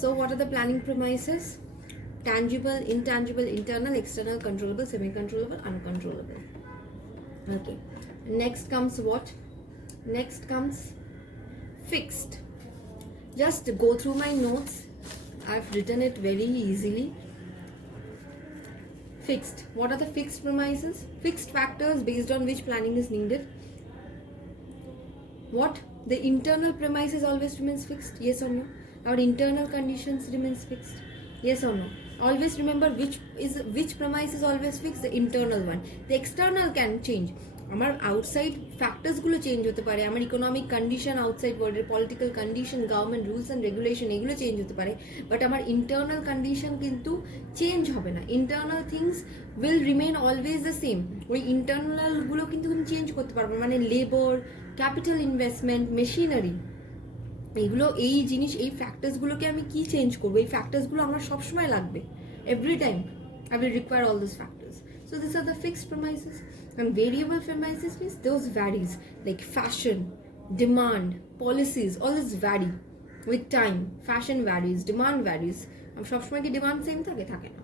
So what are the planning premises? Tangible, intangible, internal, external, controllable, semi-controllable, uncontrollable. Okay. Next comes what? Next comes fixed. Just go through my notes. I've written it very easily. Fixed. What are the fixed premises? Fixed factors based on which planning is needed. What? The internal premises always remains fixed. Yes or no? Our internal conditions remains fixed. Yes or no? Always remember which premise is always fixed. The internal one. The external can change. আমার outside ফ্যাক্টরসগুলো change হতে পারে, আমার economic condition outside ওয়ার্ল্ডের political condition, government rules and regulation এগুলো change হতে পারে, but আমার internal condition কিন্তু চেঞ্জ হবে না। Internal things will remain always the same. ওই ইন্টারনালগুলো কিন্তু তুমি চেঞ্জ করতে পারবে, মানে লেবার, ক্যাপিটাল ইনভেস্টমেন্ট, মেশিনারি, এইগুলো এই জিনিস এই ফ্যাক্টরসগুলোকে আমি কি চেঞ্জ করবো? এই ফ্যাক্টরসগুলো আমার সবসময় লাগবে। Every time I will require all those factors. So these are the fixed premises. And variable premises means those varies, like fashion, demand, policies, all this vary with time. Fashion varies, demand varies. I'm সবসময় কি demand same থাকে না।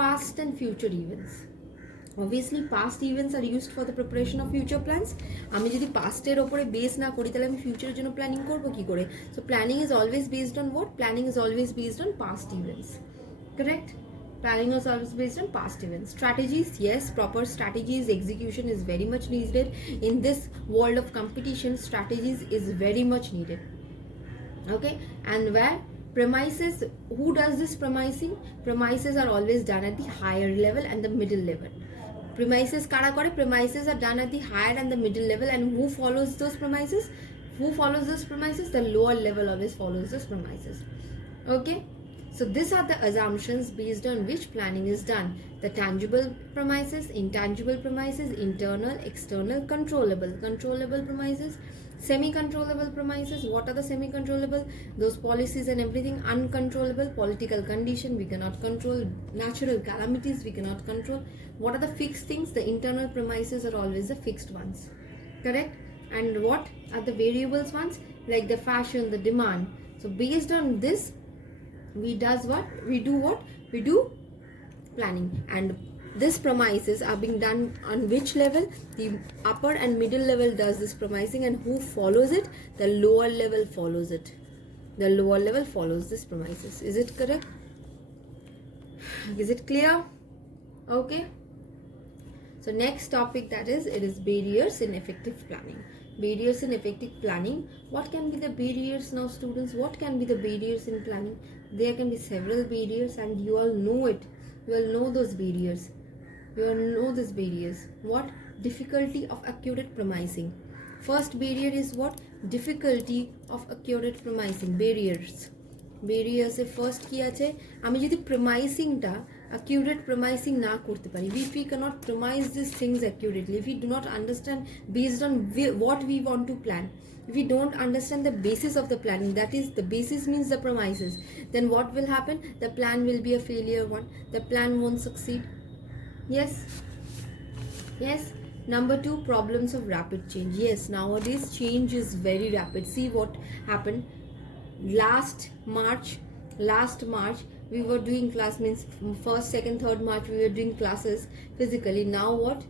Past and future events. Obviously past events are used for the preparation of future plans. আমি যদি পাস্টের ওপরে base না করি তাহলে আমি ফিউচারের জন্য প্ল্যানিং করব কি করে? So planning is always based on what? Planning is always based on past events. Correct? Planning is always based on past events. Strategies, yes, proper strategies, execution is very much needed. In this world of competition, strategies is very much needed. Okay, and where premises, who does this premising? Premises are always done at the higher level and the middle level. Premises kara kore? Premises are done at the higher and the middle level, and who follows those premises? Who follows those premises? The lower level always follows those premises. Okay. So these are the assumptions based on which planning is done. The tangible premises, intangible premises, internal, external, controllable. Controllable premises, semi-controllable premises. What are the semi-controllable? Those policies and everything. Uncontrollable, political condition we cannot control. Natural calamities we cannot control. What are the fixed things? The internal premises are always the fixed ones. Correct? And what are the variables ones? Like the fashion, the demand. So based on this, we do planning, and these premises are being done on which level? The upper and middle level does this premising, and who follows it? The lower level follows it. The lower level follows this premises. Is it correct? Is it clear? Okay, so next topic, that is, it is barriers in effective planning. Barriers in effective planning. What can be the barriers now, students? What can be the barriers in planning? There can be several barriers, and you all know it. You all know those barriers. You all know these barriers. What? Difficulty of accurate premising. First barrier is what? Difficulty of accurate premising. Barriers. Barriers এর first কি আছে? আমি যদি প্রেমাইসিংটা accurate premising না করতে পারি, if we cannot premise these things accurately, if we do not understand based on what we want to plan, if we don't understand the basis of the planning, that is, the basis means the premises, then what will happen? The plan will be a failure one. The plan won't succeed. Yes. Yes. Number 2, problems of rapid change. Yes, nowadays change is very rapid. See what happened last March we were doing class, means 1st, 2nd, 3rd March we were doing classes physically. Now what?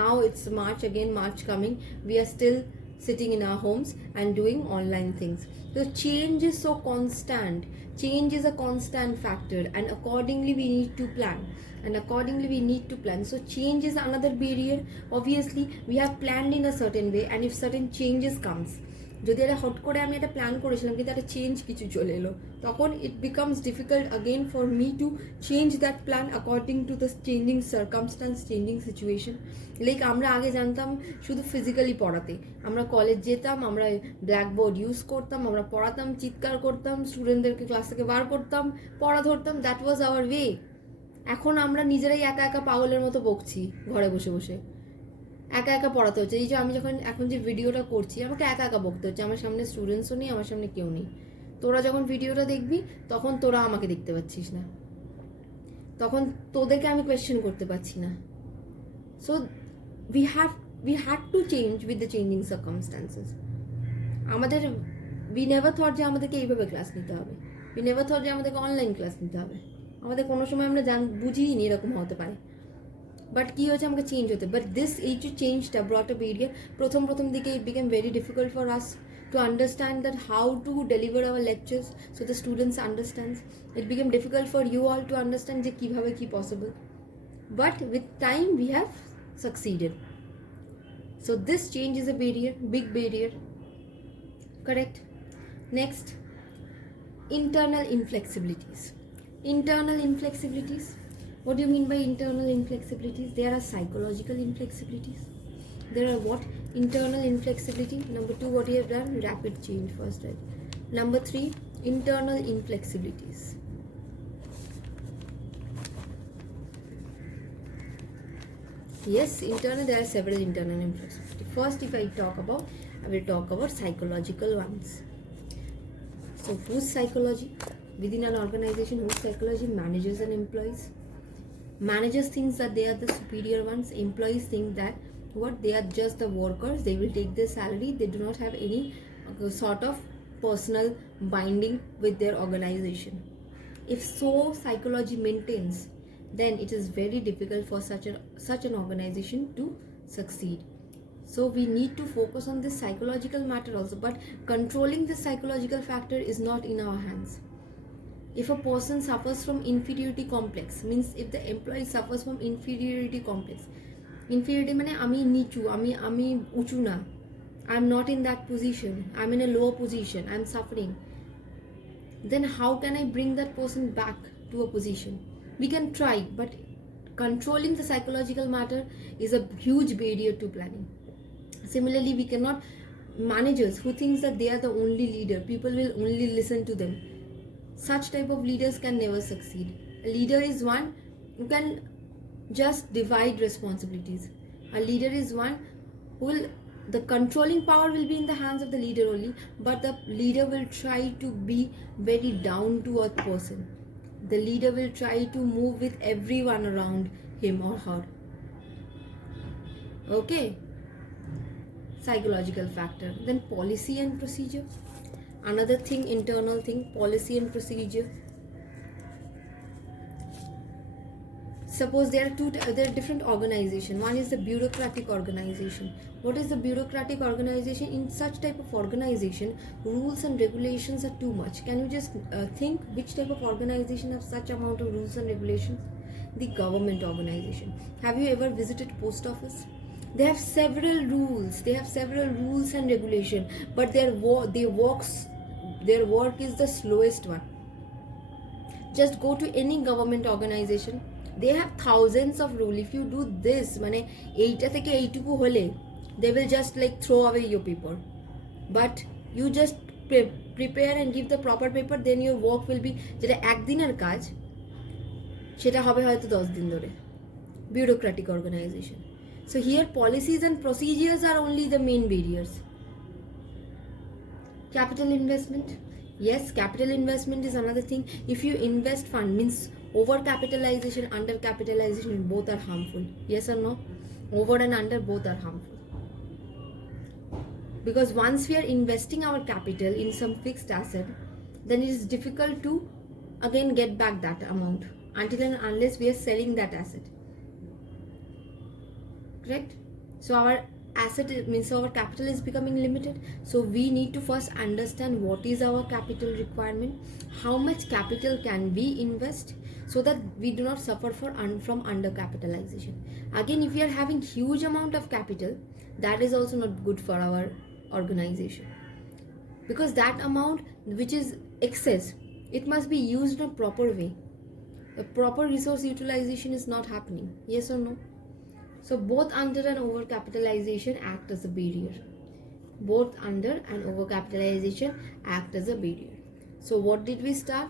Now it's March again, March coming, we are still sitting in our homes and doing online things. So change is so constant. Change is a constant factor, and accordingly we need to plan. So change is another barrier. Obviously we have planned in a certain way, and if certain changes comes, যদি এটা hot করে আমি একটা plan করেছিলাম কিন্তু একটা change কিছু চলে এলো, তখন it becomes difficult again for me to change that plan according to the changing circumstances, changing situation. Like আমরা আগে জানতাম শুধু ফিজিক্যালি পড়াতে, আমরা কলেজ যেতাম, আমরা ব্ল্যাকবোর্ড ইউজ করতাম, আমরা পড়াতাম, চিৎকার করতাম, স্টুডেন্টদেরকে ক্লাস থেকে বার করতাম, পড়া ধরতাম, দ্যাট ওয়াজ আওয়ার ওয়ে। এখন আমরা নিজেরাই একা একা পাগলের মতো বকছি ঘরে বসে বসে, একা একা পড়াতে হচ্ছে। এই যে আমি যখন এখন যে ভিডিওটা করছি, আমাকে একা একা বকতে হচ্ছে, আমার সামনে স্টুডেন্টসও নেই, আমার সামনে কেউ নেই। তোরা যখন ভিডিওটা দেখবি তখন তোরা আমাকে দেখতে পাচ্ছিস না, তখন তোদেরকে আমি কোয়েশ্চেন করতে পারছি না। So we had to change with the changing circumstances. আমাদের we never thought যে আমাদেরকে এইভাবে ক্লাস নিতে হবে। উই নেভার থট যে আমাদেরকে অনলাইন ক্লাস নিতে হবে, আমাদের কোনো সময় আমরা বুঝিনি এরকম হতে পারে। বাট কী হয়েছে, আমাকে চেঞ্জ হতে, বাট দিস এই যে চেঞ্জটা ব্রট আ বেরিয়ার। প্রথম দিকে ইট became very difficult for us to understand that how to deliver our lectures so the students understands. It became difficult for you all to understand je kibhabe ki possible, but with time we have succeeded. So this change is a barrier, big barrier, correct? Next, internal inflexibilities. Internal inflexibilities, what do you mean by internal inflexibilities? There are psychological inflexibilities. There are what? Internal inflexibility. Number 2, what you have done? Rapid change first, right? Number 3, internal inflexibilities. Yes, internal, there are several internal inflexibilities. First, if I will talk about psychological ones. So whose psychology? Within an organization, whose psychology? Managers and employees. Managers think that they are the superior ones. Employees think that what, they are just the workers, they will take their salary, they do not have any sort of personal binding with their organization. If so psychology maintains, then it is very difficult for such an organization to succeed. So we need to focus on this psychological matter also, but controlling this psychological factor is not in our hands. If a person suffers from inferiority complex, means if the employee suffers from inferiority complex, inferiority মানে আমি নিচু, আমি উঁচু না, I am not in that position, I am in a lower position, I am suffering, then how can I bring that person back to a position? We can try, but controlling the psychological matter is a huge barrier to planning. Similarly, we cannot, managers who thinks that they are the only leader, people will only listen to them, such type of leaders can never succeed. A leader is one who can just divide responsibilities. A leader is one who will, the controlling power will be in the hands of the leader only, but the leader will try to be very down to earth person. The leader will try to move with everyone around him or her. Okay, psychological factor. Then policy and procedure, another thing, internal thing, policy and procedure. Suppose there are different organization. One is the bureaucratic organization. What is the bureaucratic organization? In such type of organization, rules and regulations are too much. Can you just think which type of organization have such amount of rules and regulations? The government organization. Have you ever visited post office? They have several rules and regulation, but their work is the slowest one. Just go to any government organization, they have thousands of rules. If you do this, মানে এইটা থেকে এইটুকু হলে, they will just like throw away your paper. But you just prepare and give the proper paper, then your work will be, যেটা একদিনের কাজ সেটা হবে হয়তো 10 দিন ধরে. Bureaucratic organization. So here policies and procedures are only the main barriers. Capital investment. Yes, capital investment is another thing. If you invest fund, means over capitalization, under capitalization, both are harmful. Yes or no? Over and under, both are harmful. Because once we are investing our capital in some fixed asset, then it is difficult to again get back that amount until and unless we are selling that asset. Correct? So our asset means our capital is becoming limited. So we need to first understand what is our capital requirement, how much capital can we invest, so that we do not suffer from undercapitalization. Again, if we are having huge amount of capital, that is also not good for our organization, because that amount which is excess, it must be used in a proper way. The proper resource utilization is not happening. Yes or no? So both under and over capitalization act as a barrier. Both under and over capitalization act as a barrier. So what did we start?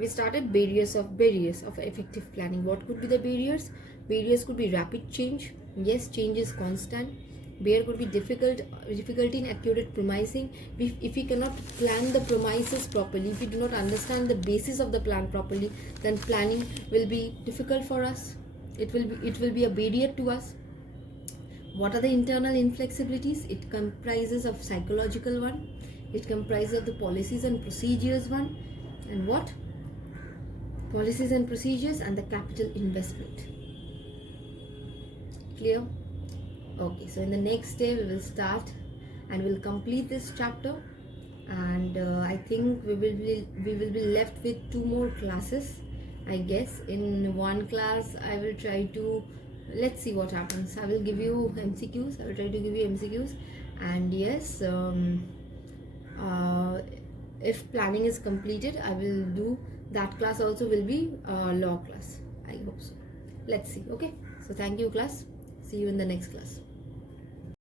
We started barriers of effective planning. What could be the barriers? Barriers could be rapid change. Yes, change is constant. Barrier could be difficulty in accurate premising. If we cannot plan the premises properly, if we do not understand the basis of the plan properly, then planning will be difficult for us. It will be a barrier to us. What are the internal inflexibilities? It comprises of psychological one, it comprises of the policies and procedures one, and what? Policies and procedures and the capital investment. Clear? Okay, so in the next day we will start and we'll complete this chapter, and I think we will be left with 2 more classes. I guess in one class I will try to, let's see what happens. I will give you MCQs. I will try to give you MCQs, and yes, if planning is completed, I will do that class. Also will be law class. I hope so. Let's see. Okay. So thank you, class. See you in the next class.